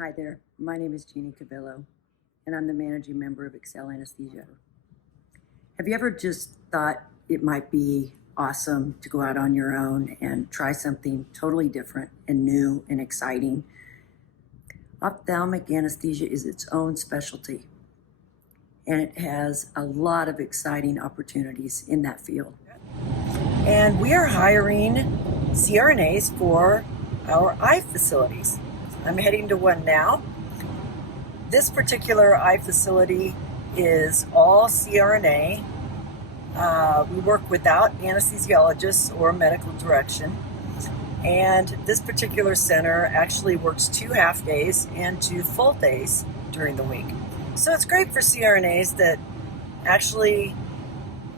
Hi there, my name is Jeannie Covillo, and I'm the managing member of Excel Anesthesia. Have you ever just thought it might be awesome to go out on your own and try something totally different and new and exciting? Ophthalmic anesthesia is its own specialty, and it has a lot of exciting opportunities in that field. And we are hiring CRNAs for our eye facilities. I'm heading to one now. This particular eye facility is all CRNA. We work without anesthesiologists or medical direction. And this particular center actually works 2 half days and 2 full days during the week. So it's great for CRNAs that actually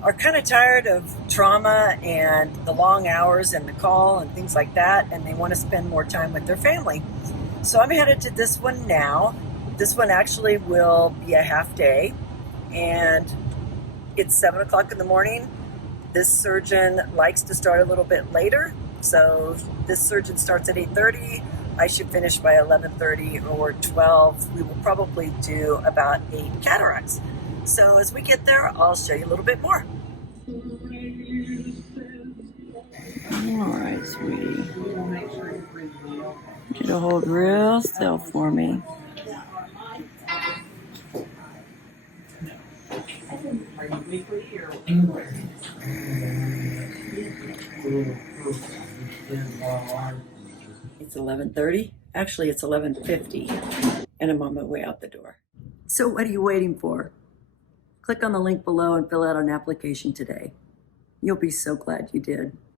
are kind of tired of trauma and the long hours and the call and things like that, and they want to spend more time with their family. So I'm headed to this one now. This one actually will be a half day, and it's 7 o'clock in the morning. This surgeon likes to start a little bit later, so this surgeon starts at 8:30. I should finish by 11:30 or 12. We will probably do about 8 cataracts. So as we get there, I'll show you a little bit more. All right, sweetie. Get you to hold real still for me. It's 11:30. Actually, it's 11:50, and I'm on my way out the door. So what are you waiting for? Click on the link below and fill out an application today. You'll be so glad you did.